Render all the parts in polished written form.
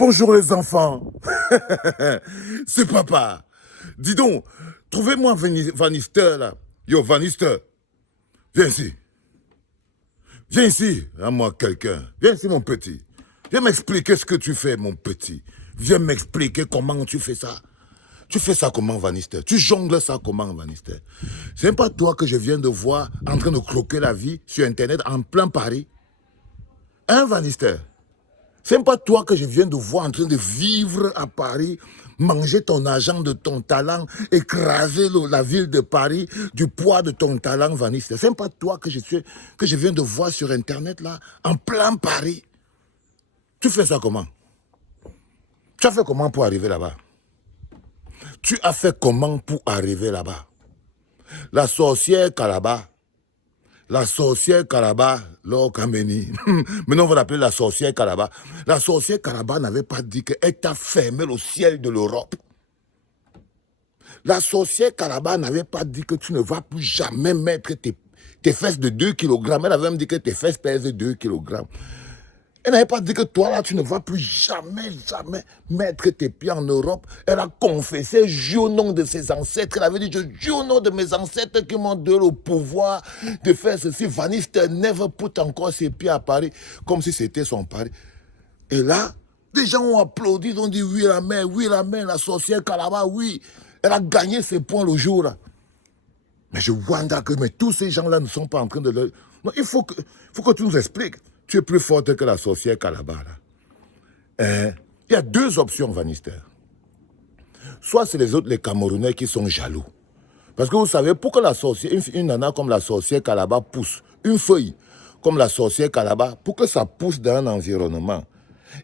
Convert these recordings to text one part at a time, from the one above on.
Bonjour les enfants. C'est papa. Dis donc, trouvez-moi Vanister là. Yo, Vanister, viens ici. Viens ici, à moi quelqu'un. Viens ici mon petit. Viens m'expliquer ce que tu fais mon petit. Viens m'expliquer comment tu fais ça. Tu fais ça comment Vanister? Tu jongles ça comment Vanister? C'est même pas toi que je viens de voir en train de croquer la vie sur internet en plein Paris. Hein Vanister? C'est même pas toi que je viens de voir en train de vivre à Paris, manger ton argent de ton talent, écraser la ville de Paris du poids de ton talent, Vaniste. C'est même pas toi que je viens de voir sur Internet, là, en plein Paris. Tu fais ça comment? Tu as fait comment pour arriver là-bas? Tu as fait comment pour arriver là-bas? La sorcière Calabar. La sorcière Calabar, Lord Kameni. Maintenant, on va l'appeler la sorcière Calabar. La sorcière Calabar n'avait pas dit qu'elle t'a fermé le ciel de l'Europe. La sorcière Calabar n'avait pas dit que tu ne vas plus jamais mettre tes fesses de 2 kg. Elle avait même dit que tes fesses pèsent 2 kg. Elle n'avait pas dit que toi, là, tu ne vas plus jamais mettre tes pieds en Europe. Elle a confessé, jure au nom de ses ancêtres. Elle avait dit, je jure au nom de mes ancêtres qui m'ont donné le pouvoir de faire ceci. Vanister never put encore ses pieds à Paris, comme si c'était son Paris. Et là, des gens ont applaudi, ils ont dit, oui, la mère, la sorcière Calabar, oui. Elle a gagné ses points le jour-là. Mais je wonder que tous ces gens-là ne sont pas en train de le... Non, il faut que tu nous expliques. Tu es plus forte que la sorcière Calabar. Il y a deux options, Vanister. Soit c'est les autres, les Camerounais, qui sont jaloux. Parce que vous savez, pour que la sorcière, une nana comme la sorcière Calabar pousse, une feuille comme la sorcière Calabar, pour que ça pousse dans un environnement,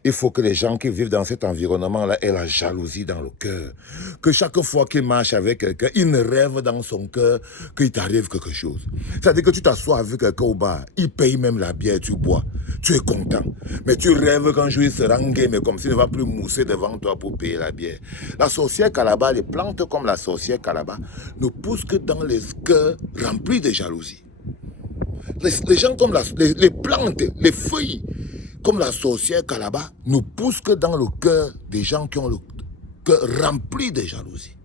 il faut que les gens qui vivent dans cet environnement-là aient la jalousie dans le cœur. Que chaque fois qu'ils marchent avec quelqu'un, il ne rêve dans son cœur qu'il t'arrive quelque chose. C'est-à-dire que tu t'assois avec quelqu'un au bar, il paye même la bière, tu bois. Tu es content. Mais tu rêves qu'un jour il se rend gay, mais comme s'il ne va plus mousser devant toi pour payer la bière. La sorcière Calabar, les plantes comme la sorcière Calabar, ne poussent que dans les cœurs remplis de jalousie. Les gens comme les plantes, les feuilles, comme la sorcière Calabar, ne poussent que dans le cœur des gens qui ont le cœur rempli de jalousie.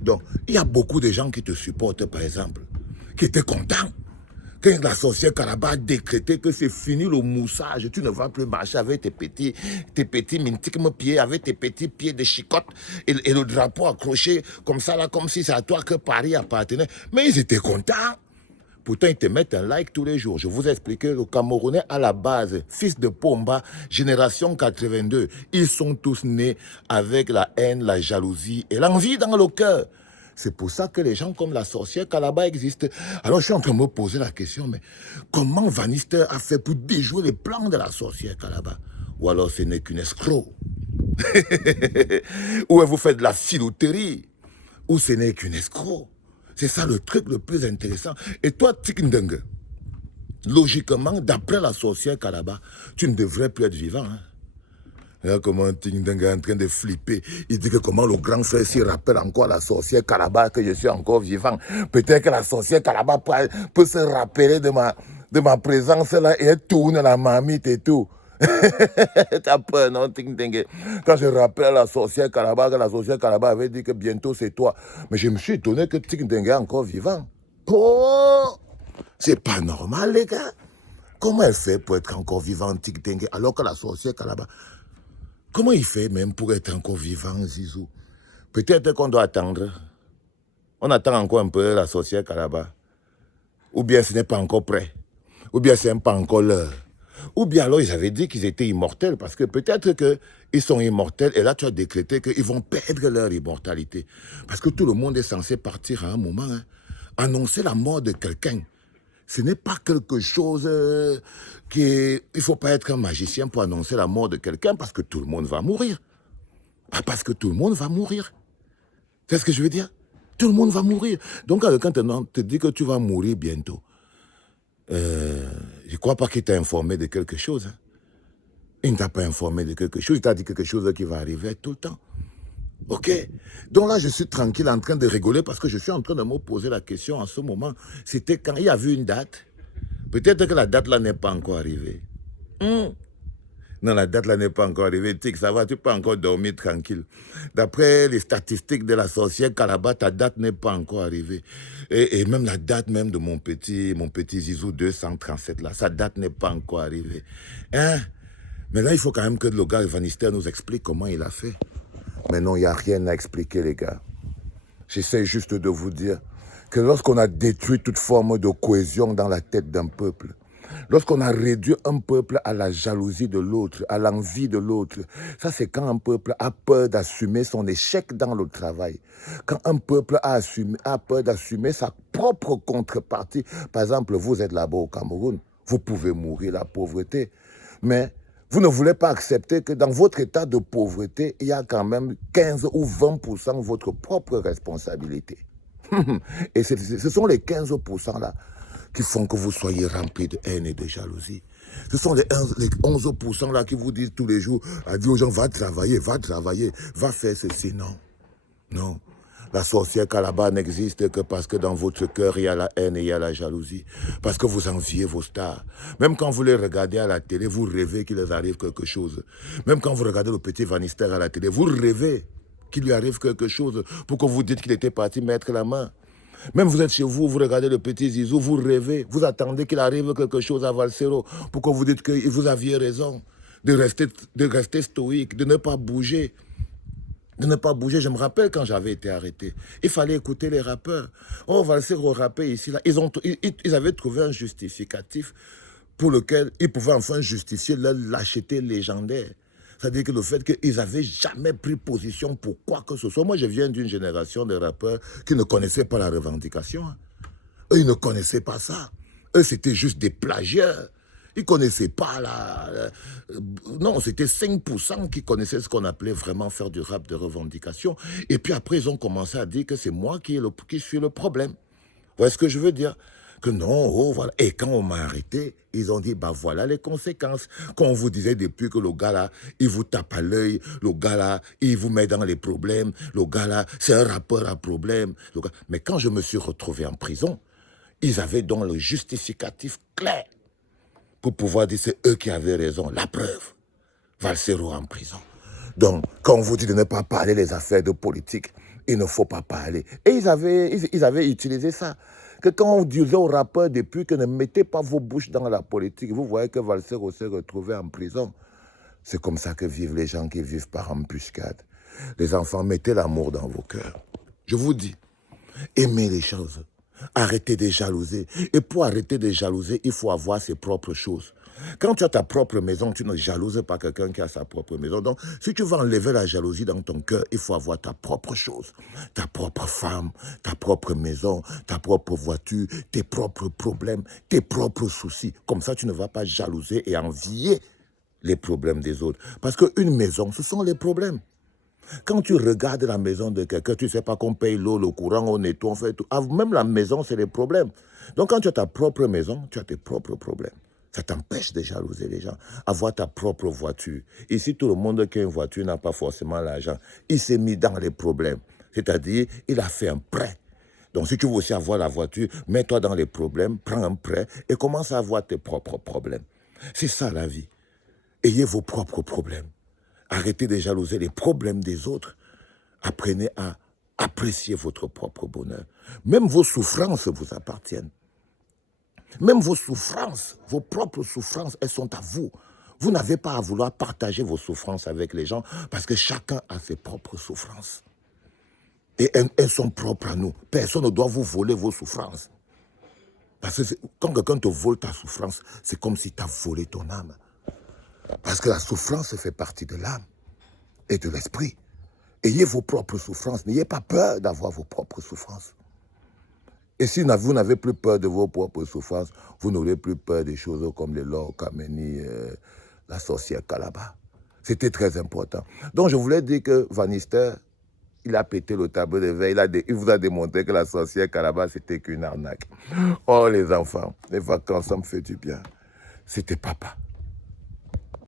Donc, il y a beaucoup de gens qui te supportent, par exemple, qui étaient contents. Quand la sorcière Calabar a décrété que c'est fini le moussage, tu ne vas plus marcher avec tes petits mintiques pieds, avec tes petits pieds de chicotte et le drapeau accroché comme ça, là, comme si c'est à toi que Paris appartenait. Mais ils étaient contents. Pourtant, ils te mettent un like tous les jours. Je vous ai expliqué, le Camerounais à la base, fils de Pomba, génération 82, ils sont tous nés avec la haine, la jalousie et l'envie dans le cœur. C'est pour ça que les gens comme la sorcière Calabar existent. Alors, je suis en train de me poser la question, mais comment Vanister a fait pour déjouer les plans de la sorcière Calabar? Ou alors ce n'est qu'une escroc? Ou elle vous fait de la filouterie? Ou ce n'est qu'une escroc? C'est ça le truc le plus intéressant. Et toi, Tikindeng, logiquement, d'après la sorcière Calabar, tu ne devrais plus être vivant. Hein? Là, comment Tikindeng est en train de flipper. Il dit que comment le grand frère s'y rappelle encore la sorcière Calabar que je suis encore vivant. Peut-être que la sorcière Calabar peut se rappeler de ma présence là et elle tourne la marmite et tout. T'as peur, non, Tikindeng? Quand je rappelle à la sorcière Calabar, que la sorcière Calabar avait dit que bientôt c'est toi. Mais je me suis étonné que Tikindeng est encore vivant. Oh! C'est pas normal, les gars. Comment elle fait pour être encore vivante, Tikindeng, alors que la sorcière Calabar... Comment il fait même pour être encore vivant, Zizou? Peut-être qu'on doit attendre. On attend encore un peu la sorcière Calabar. Ou bien ce n'est pas encore prêt. Ou bien ce n'est pas encore l'heure. Ou bien alors ils avaient dit qu'ils étaient immortels, parce que peut-être qu'ils sont immortels, et là tu as décrété qu'ils vont perdre leur immortalité. Parce que tout le monde est censé partir à un moment. Hein. Annoncer la mort de quelqu'un, ce n'est pas quelque chose qui est... Il ne faut pas être un magicien pour annoncer la mort de quelqu'un, parce que tout le monde va mourir. Ah, parce que tout le monde va mourir. C'est ce que je veux dire? Tout le monde va mourir. Donc quand quelqu'un te dit que tu vas mourir bientôt, je ne crois pas qu'il t'a informé de quelque chose. Hein. Il ne t'a pas informé de quelque chose. Il t'a dit quelque chose qui va arriver tout le temps. Ok? Donc là, je suis tranquille en train de rigoler parce que je suis en train de me poser la question en ce moment. C'était quand il y a vu une date. Peut-être que la date là n'est pas encore arrivée. Non, la date là n'est pas encore arrivée. Tic, ça va, tu peux encore dormir tranquille. D'après les statistiques de la sorcière Calabar, ta date n'est pas encore arrivée. Et même la date même de mon petit Zizou 237 là, sa date n'est pas encore arrivée. Hein? Mais là, il faut quand même que le gars Vanister nous explique comment il a fait. Mais non, il n'y a rien à expliquer, les gars. J'essaie juste de vous dire que lorsqu'on a détruit toute forme de cohésion dans la tête d'un peuple, lorsqu'on a réduit un peuple à la jalousie de l'autre, à l'envie de l'autre, ça c'est quand un peuple a peur d'assumer son échec dans le travail. Quand un peuple a peur d'assumer sa propre contrepartie. Par exemple, vous êtes là-bas au Cameroun, vous pouvez mourir la pauvreté, mais vous ne voulez pas accepter que dans votre état de pauvreté, il y a quand même 15 ou 20% de votre propre responsabilité. Et ce sont les 15% là qui font que vous soyez remplis de haine et de jalousie. Ce sont les 11% là qui vous disent tous les jours, à dire aux gens, va travailler, va faire ceci. Non, non. La sorcière Calabar n'existe que parce que dans votre cœur, il y a la haine et il y a la jalousie. Parce que vous enviez vos stars. Même quand vous les regardez à la télé, vous rêvez qu'il leur arrive quelque chose. Même quand vous regardez le petit Vanister à la télé, vous rêvez qu'il lui arrive quelque chose pour que vous dites qu'il était parti mettre la main. Même vous êtes chez vous, vous regardez le petit Zizou, vous rêvez, vous attendez qu'il arrive quelque chose à Valsero pour que vous dites que vous aviez raison de rester stoïque, de ne pas bouger. De ne pas bouger. Je me rappelle quand j'avais été arrêté. Il fallait écouter les rappeurs. Oh, Valsero rappait ici, là. Ils avaient trouvé un justificatif pour lequel ils pouvaient enfin justifier leur lâcheté légendaire. C'est-à-dire que le fait qu'ils n'avaient jamais pris position pour quoi que ce soit. Moi, je viens d'une génération de rappeurs qui ne connaissaient pas la revendication. Hein. Eux, ils ne connaissaient pas ça. Eux, c'était juste des plagieurs. Ils ne connaissaient pas non, c'était 5% qui connaissaient ce qu'on appelait vraiment faire du rap de revendication. Et puis après, ils ont commencé à dire que c'est moi qui suis le problème. Vous voyez ce que je veux dire? Que non, oh, voilà. Et quand on m'a arrêté, ils ont dit, bah voilà les conséquences. Quand on vous disait depuis que le gars là, il vous tape à l'œil, le gars là, il vous met dans les problèmes, le gars là, c'est un rappeur à problème. Mais quand je me suis retrouvé en prison, ils avaient donc le justificatif clair pour pouvoir dire c'est eux qui avaient raison. La preuve, Valsero en prison. Donc, quand on vous dit de ne pas parler des affaires de politique, il ne faut pas parler. Et ils avaient utilisé ça. Que quand on disait aux rappeurs depuis que ne mettez pas vos bouches dans la politique, vous voyez que Valsero s'est retrouvé en prison. C'est comme ça que vivent les gens qui vivent par embuscade. Les enfants, mettez l'amour dans vos cœurs. Je vous dis, aimez les choses. Arrêtez de jalouser. Et pour arrêter de jalouser, il faut avoir ses propres choses. Quand tu as ta propre maison, tu ne jalouses pas quelqu'un qui a sa propre maison. Donc, si tu veux enlever la jalousie dans ton cœur, il faut avoir ta propre chose. Ta propre femme, ta propre maison, ta propre voiture, tes propres problèmes, tes propres soucis. Comme ça, tu ne vas pas jalouser et envier les problèmes des autres. Parce qu'une maison, ce sont les problèmes. Quand tu regardes la maison de quelqu'un, tu ne sais pas qu'on paye l'eau, le courant, on nettoie, on fait tout. Même la maison, c'est les problèmes. Donc quand tu as ta propre maison, tu as tes propres problèmes. Ça t'empêche de jalouser les gens. Avoir ta propre voiture. Ici, tout le monde qui a une voiture n'a pas forcément l'argent. Il s'est mis dans les problèmes. C'est-à-dire, il a fait un prêt. Donc si tu veux aussi avoir la voiture, mets-toi dans les problèmes, prends un prêt et commence à avoir tes propres problèmes. C'est ça la vie. Ayez vos propres problèmes. Arrêtez de jalouser les problèmes des autres. Apprenez à apprécier votre propre bonheur. Même vos souffrances vous appartiennent. Même vos souffrances, vos propres souffrances, elles sont à vous. Vous n'avez pas à vouloir partager vos souffrances avec les gens parce que chacun a ses propres souffrances. Et elles sont propres à nous. Personne ne doit vous voler vos souffrances. Parce que quand quelqu'un te vole ta souffrance, c'est comme si tu as volé ton âme. Parce que la souffrance fait partie de l'âme et de l'esprit. Ayez vos propres souffrances. N'ayez pas peur d'avoir vos propres souffrances. Et si vous n'avez plus peur de vos propres souffrances, vous n'aurez plus peur des choses comme les Lord Kameni, la sorcière Calabar. C'était très important. Donc je voulais dire que Vanister, il a pété le tableau de verre. Il vous a démontré que la sorcière Calabar, c'était qu'une arnaque. Oh les enfants, les vacances, ça me fait du bien. C'était papa.